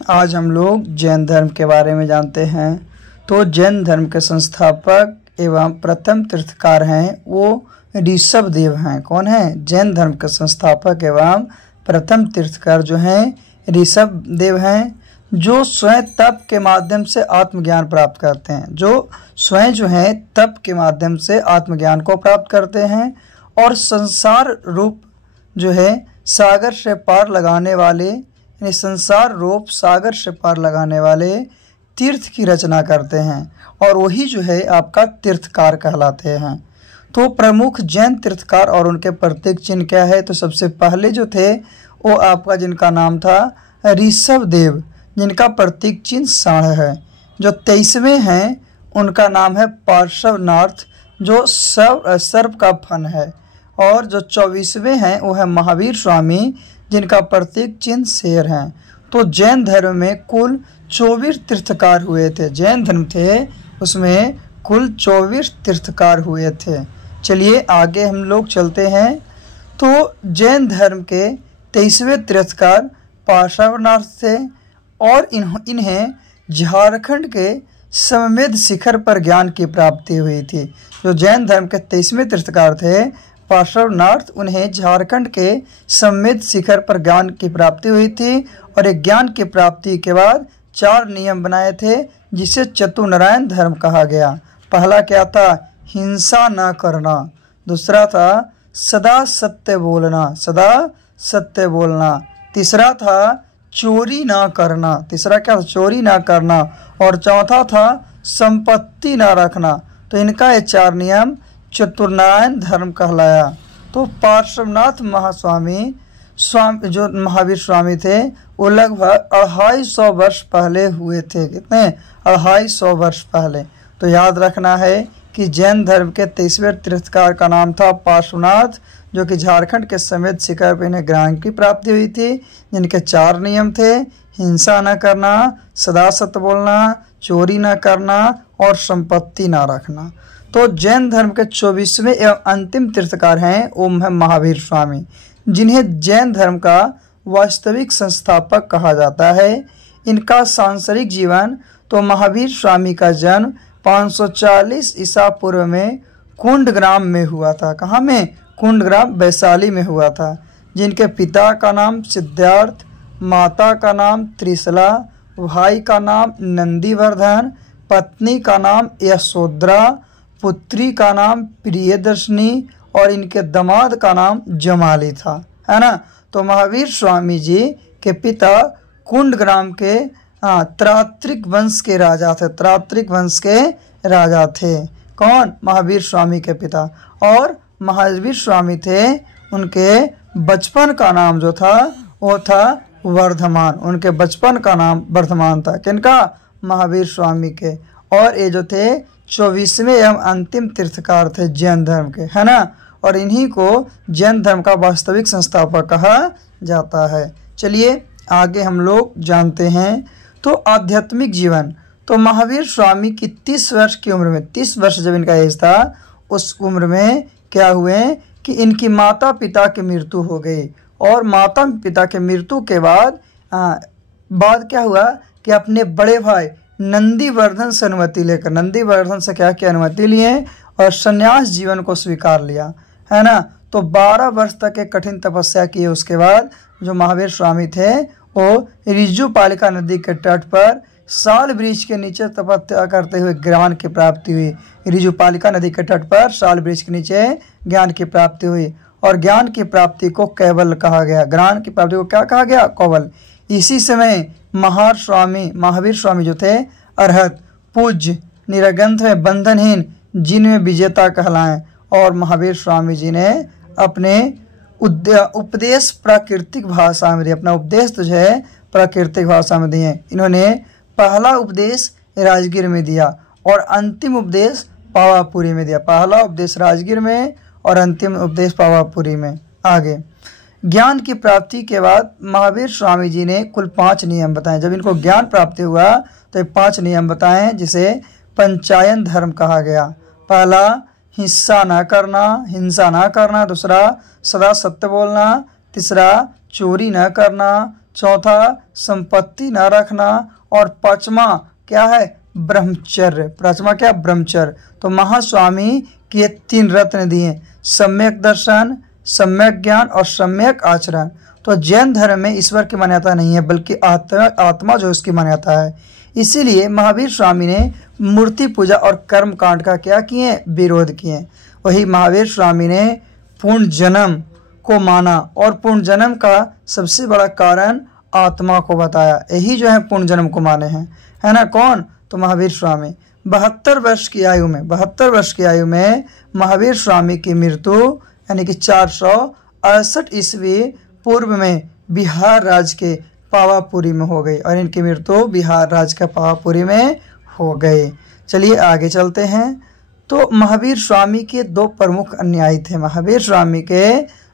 आज हम लोग जैन धर्म के बारे में जानते हैं। तो जैन धर्म के संस्थापक एवं प्रथम तीर्थकार हैं वो ऋषभ देव हैं। कौन है? जैन धर्म के संस्थापक एवं प्रथम तीर्थकार जो हैं ऋषभ देव हैं, जो स्वयं तप के माध्यम से आत्मज्ञान प्राप्त करते हैं। जो स्वयं जो है तप के माध्यम से आत्मज्ञान को प्राप्त करते हैं और संसार रूप जो है सागर से पार लगाने वाले, यानी संसार रूप सागर से पार लगाने वाले तीर्थ की रचना करते हैं और वही जो है आपका तीर्थकार कहलाते हैं। तो प्रमुख जैन तीर्थकार और उनके प्रतीक चिन्ह क्या है? तो सबसे पहले जो थे वो आपका जिनका नाम था ऋषभ देव, जिनका प्रतीक चिन्ह साढ़ है। जो 23वें हैं उनका नाम है पार्श्वनाथ, जो सर्प का फन है। और जो 24वें हैं वो है महावीर स्वामी, जिनका प्रतीक चिन्ह शेर हैं। तो जैन धर्म में कुल 24 तीर्थकार हुए थे। जैन धर्म थे उसमें कुल 24 तीर्थकार हुए थे। चलिए आगे हम लोग चलते हैं। तो जैन धर्म के 23वें तीर्थकार पार्श्वनाथ थे और इन्हें झारखंड के सममेध शिखर पर ज्ञान की प्राप्ति हुई थी। जो जैन धर्म के 23वें तीर्थकार थे पार्श्वनाथ, उन्हें झारखंड के सममेध शिखर पर ज्ञान की प्राप्ति हुई थी और एक ज्ञान की प्राप्ति के बाद 4 नियम बनाए थे जिसे चतुर्नारायण धर्म कहा गया। पहला क्या था? हिंसा न करना। दूसरा था सदा सत्य बोलना, सदा सत्य बोलना। तीसरा था चोरी ना करना। तीसरा क्या था? चोरी ना करना। और चौथा था संपत्ति ना रखना। तो इनका ये 4 नियम चतुर्नारायण धर्म कहलाया। तो पार्श्वनाथ महास्वामी जो महावीर स्वामी थे वो लगभग 250 वर्ष पहले हुए थे। कितने? 250 वर्ष पहले। तो याद रखना है कि जैन धर्म के 23वें तीर्थकार का नाम था पार्श्वनाथ, जो कि झारखंड के समेत शिखर पर इन्हें ज्ञान की प्राप्ति हुई थी, जिनके 4 नियम थे। हिंसा न करना, सदा सत्य बोलना, चोरी न करना और संपत्ति न रखना। तो जैन धर्म के 24वें एवं अंतिम तीर्थकार हैं वो है महावीर स्वामी, जिन्हें जैन धर्म का वास्तविक संस्थापक कहा जाता है। इनका सांसारिक जीवन, तो महावीर स्वामी का जन्म 540 ईसा पूर्व में कुंडग्राम में हुआ था। कहाँ में? कुंडग्राम वैशाली में हुआ था। जिनके पिता का नाम सिद्धार्थ, माता का नाम त्रिशला, भाई का नाम नंदीवर्धन, पत्नी का नाम यशोधरा, पुत्री का नाम प्रियदर्शनी और इनके दामाद का नाम जमाली था, है ना। तो महावीर स्वामी जी के पिता कुंडग्राम के त्रात्रिक वंश के राजा थे। त्रात्रिक वंश के राजा थे। कौन? महावीर स्वामी के पिता। और महावीर स्वामी थे, उनके बचपन का नाम जो था वो था वर्धमान। उनके बचपन का नाम वर्धमान था। किनका? महावीर स्वामी के। और ये जो थे 24वें एवं अंतिम तीर्थकार थे जैन धर्म के, है ना। और इन्हीं को जैन धर्म का वास्तविक संस्थापक कहा जाता है। चलिए आगे हम लोग जानते हैं। तो आध्यात्मिक जीवन, तो महावीर स्वामी की 30 वर्ष की उम्र में, 30 वर्ष जब इनका एज था, उस उम्र में क्या हुए कि इनकी माता पिता की मृत्यु हो गई। और माता पिता के मृत्यु के बाद क्या हुआ कि अपने बड़े भाई नंदीवर्धन से अनुमति लेकर, नंदीवर्धन से क्या की अनुमति लिए और संन्यास जीवन को स्वीकार लिया, है ना। तो 12 वर्ष तक एक कठिन तपस्या किए। उसके बाद जो महावीर स्वामी थे वो ऋजुपालिका नदी के तट पर साल वृक्ष के नीचे तपस्या करते हुए ज्ञान की प्राप्ति हुई। ऋजुपालिका नदी के तट पर साल वृक्ष के नीचे ज्ञान की प्राप्ति हुई और ज्ञान की प्राप्ति को कैवल कहा गया। ज्ञान की प्राप्ति को क्या कहा गया? कैवल। इसी समय महावीर स्वामी जो थे अरहत, पूज्य, निरगंथ में बंधनहीन, जिनमें विजेता कहलाएं। और महावीर स्वामी जी ने अपने उपदेश प्राकृतिक भाषा में दिए। अपना उपदेश तो है प्राकृतिक भाषा में दिए। इन्होंने पहला उपदेश राजगीर में दिया और अंतिम उपदेश पावापुरी में दिया। पहला उपदेश राजगीर में और अंतिम उपदेश पावापुरी में। आगे ज्ञान की प्राप्ति के बाद महावीर स्वामी जी ने कुल 5 नियम बताए। जब इनको ज्ञान प्राप्ति हुआ तो ये 5 नियम बताएं, जिसे पंचायन धर्म कहा गया। पहला हिंसा ना करना। दूसरा सदा सत्य बोलना। तीसरा चोरी न करना। चौथा संपत्ति न रखना, और पांचवा क्या है, ब्रह्मचर्य। पांचवा क्या, ब्रह्मचर्य। तो महास्वामी के 3 रत्न दिए, सम्यक दर्शन, सम्यक ज्ञान और सम्यक आचरण। तो जैन धर्म में ईश्वर की मान्यता नहीं है, बल्कि आत्मा जो उसकी मान्यता है। इसीलिए महावीर स्वामी ने मूर्ति पूजा और कर्म कांड का क्या किए, विरोध किए। वही महावीर स्वामी ने पूर्ण जन्म को माना, और पूर्ण जन्म का सबसे बड़ा कारण आत्मा को बताया। यही जो है पूर्ण जन्म को माने हैं, है ना। कौन, तो महावीर स्वामी। 72 वर्ष की आयु में, 72 वर्ष की आयु में महावीर स्वामी की मृत्यु यानी कि 468 ईस्वी पूर्व में बिहार राज्य के पावापुरी में हो गई, और इनकी मृत्यु बिहार राज्य के पावापुरी में हो गई। चलिए आगे चलते हैं। तो महावीर स्वामी के 2 प्रमुख अनुयायी थे। महावीर स्वामी के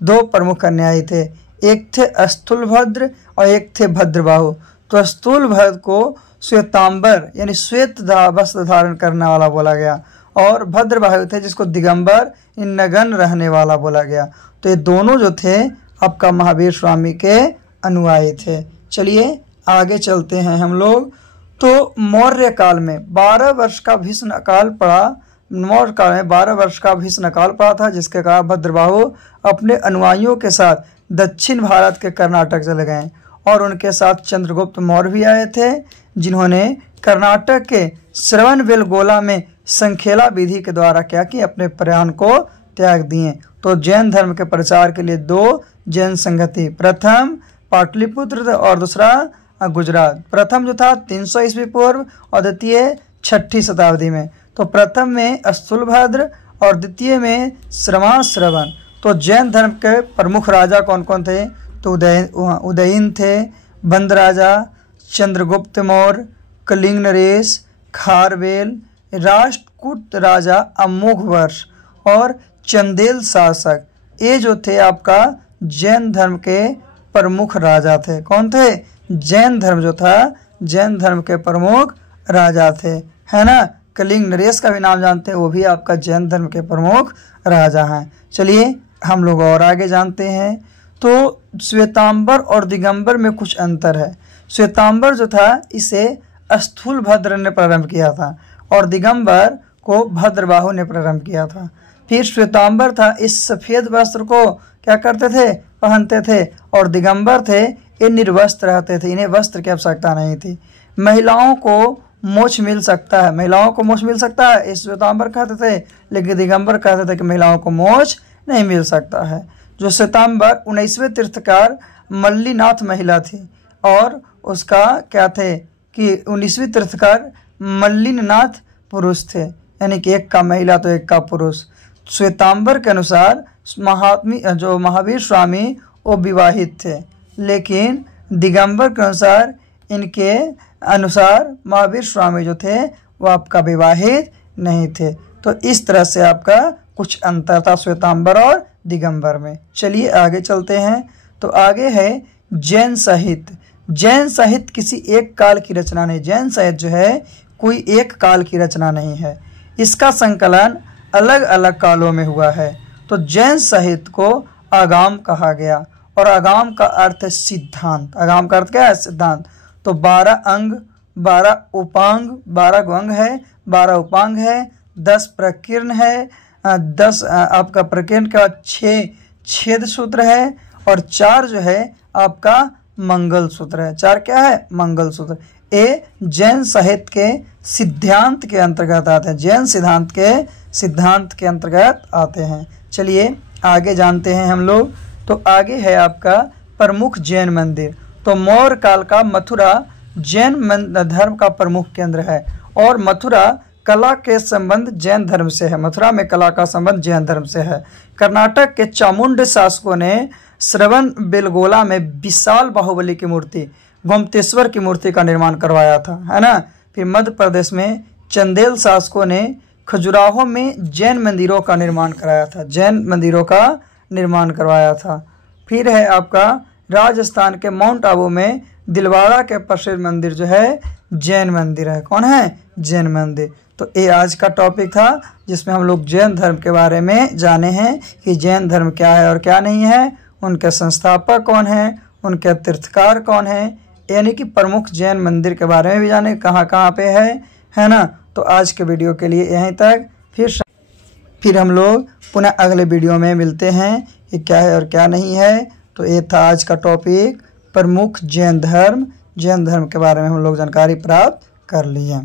2 प्रमुख अनुयायी थे, एक थे स्थूलभद्र और एक थे भद्रबाहु। तो स्थूलभद्र को श्वेतांबर यानी श्वेत वस्त्र धारण करने वाला बोला गया, और भद्रबाहु थे जिसको दिगंबर नग्न रहने वाला बोला गया। तो ये दोनों जो थे आपका महावीर स्वामी के अनुयायी थे। चलिए आगे चलते हैं हम लोग। तो मौर्य काल में 12 वर्ष का भीष्म काल पड़ा। मौर्य काल में 12 वर्ष का भीष्म काल पड़ा था, जिसके कारण भद्रबाहु अपने अनुयायियों के साथ दक्षिण भारत के कर्नाटक चले गए, और उनके साथ चंद्रगुप्त मौर्य भी आए थे, जिन्होंने कर्नाटक के श्रवणबेलगोला में संखेला विधि के द्वारा क्या किया, अपने प्राण को त्याग दिए। तो जैन धर्म के प्रचार के लिए 2 जैन संगति, प्रथम पाटलिपुत्र और दूसरा गुजरात। प्रथम जो था 300 ईस्वी पूर्व और द्वितीय 6ठी शताब्दी में। तो प्रथम में स्थूलभद्र और द्वितीय में श्रवण। तो जैन धर्म के प्रमुख राजा कौन कौन थे, तो उदयन थे, बंद राजा, चंद्रगुप्त मौर्य, कलिंग नरेश, खारवेल, राष्ट्रकूट राजा अमोघ वर्ष और चंदेल शासक। ये जो थे आपका जैन धर्म के प्रमुख राजा थे। कौन थे, जैन धर्म जो था, जैन धर्म के प्रमुख राजा थे, है ना। कलिंग नरेश का भी नाम जानते हैं, वो भी आपका जैन धर्म के प्रमुख राजा हैं। चलिए हम लोग और आगे जानते हैं। तो श्वेतांबर और दिगंबर में कुछ अंतर है। श्वेतांबर जो था इसे स्थूलभद्र ने प्रारंभ किया था, और दिगंबर को भद्रबाहु ने प्रारंभ किया था। फिर श्वेतांबर था, इस सफ़ेद वस्त्र को क्या करते थे, पहनते थे, और दिगंबर थे, ये निर्वस्त्र रहते थे, इन्हें वस्त्र की आवश्यकता नहीं थी। महिलाओं को मोक्ष मिल सकता है, महिलाओं को मोक्ष मिल सकता है, इस श्वेतांबर कहते थे, लेकिन दिगंबर कहते थे कि महिलाओं को मोक्ष नहीं मिल सकता है। जो श्वेतांबर 19वें तीर्थकार मल्लीनाथ महिला थी, और उसका क्या थे कि 19वीं तीर्थकार मल्लीनाथ पुरुष थे, यानी कि एक का महिला तो एक का पुरुष। श्वेतांबर के अनुसार जो महावीर स्वामी वो विवाहित थे, लेकिन दिगंबर के अनुसार इनके अनुसार महावीर स्वामी जो थे वो आपका विवाहित नहीं थे। तो इस तरह से आपका कुछ अंतर था श्वेतांबर और दिगंबर में। चलिए आगे चलते हैं। तो आगे है जैन साहित्य। जैन साहित्य किसी एक काल की रचना नहीं, जैन साहित्य जो है कोई एक काल की रचना नहीं है, इसका संकलन अलग अलग कालों में हुआ है। तो जैन साहित्य को आगाम कहा गया, और आगाम का अर्थ है सिद्धांत। आगाम का अर्थ क्या है, सिद्धांत। तो 12 अंग, 12 उपांग, 12 अंग है, 12 उपांग है, 10 प्रकीर्ण है, 10 आपका प्रकीर्ण के बाद 6 छेद सूत्र है, और 4 जो है आपका मंगल सूत्र है। 4 क्या है, मंगल सूत्र। ये जैन साहित्य के सिद्धांत के अंतर्गत आते हैं, जैन सिद्धांत के अंतर्गत आते हैं। चलिए आगे जानते हैं हम लोग। तो आगे है आपका प्रमुख जैन मंदिर। तो मौर्य काल का मथुरा जैन धर्म का प्रमुख केंद्र है, और मथुरा कला के संबंध जैन धर्म से है। मथुरा में कला का संबंध जैन धर्म से है। कर्नाटक के चामुंड शासकों ने श्रवणबेलगोला में विशाल बाहुबली की मूर्ति, गोमतेश्वर की मूर्ति का निर्माण करवाया था, है ना। फिर मध्य प्रदेश में चंदेल शासकों ने खजुराहो में जैन मंदिरों का निर्माण कराया था, जैन मंदिरों का निर्माण करवाया था। फिर है आपका राजस्थान के माउंट आबू में दिलवाड़ा के प्रसिद्ध मंदिर जो है जैन मंदिर है। कौन है, जैन मंदिर। तो ये आज का टॉपिक था, जिसमें हम लोग जैन धर्म के बारे में जाने हैं कि जैन धर्म क्या है और क्या नहीं है, उनके संस्थापक कौन हैं, उनके तीर्थकार कौन हैं, यानी कि प्रमुख जैन मंदिर के बारे में भी जाने कहाँ कहाँ पे है ना। तो आज के वीडियो के लिए यहीं तक, फिर हम लोग पुनः अगले वीडियो में मिलते हैं कि क्या है और क्या नहीं है। तो ये था आज का टॉपिक, प्रमुख जैन धर्म के बारे में हम लोग जानकारी प्राप्त कर लिए।